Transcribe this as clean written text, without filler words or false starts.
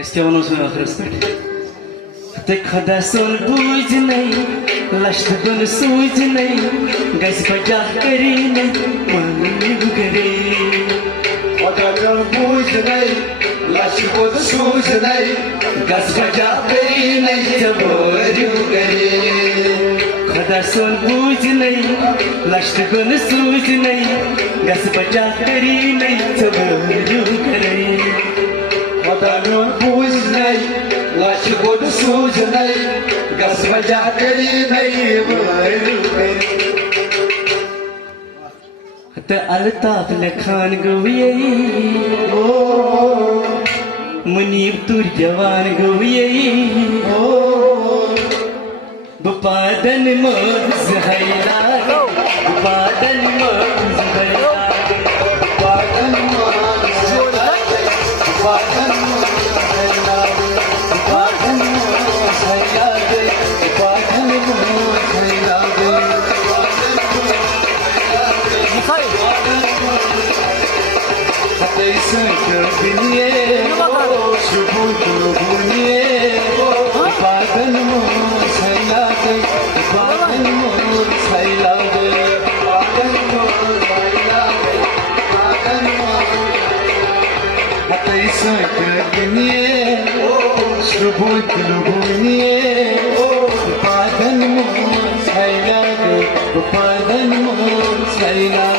Este unul să mă frăspări Te khada sol buj nahi Lasht gun suj nahi Gas baja kari nahi Mani gare Khada sol buj nahi Lasht gun suj nahi Gas baja kari nahi Jaboru gare Khada sol buj nahi Lasht gun suj nahi Gas baja kari nahi Jaboru gare Khadalun buj nahi, lash god suj nahi, gas baja kari nahi baru kari. Hata altaf lekhan gawiye, munib tur jawan gawiye, bapadan moz hayla, bapadan moz hayla, bapadan moz hayla. Shubut lubuniye, badan moz hayla, badan moz hayla.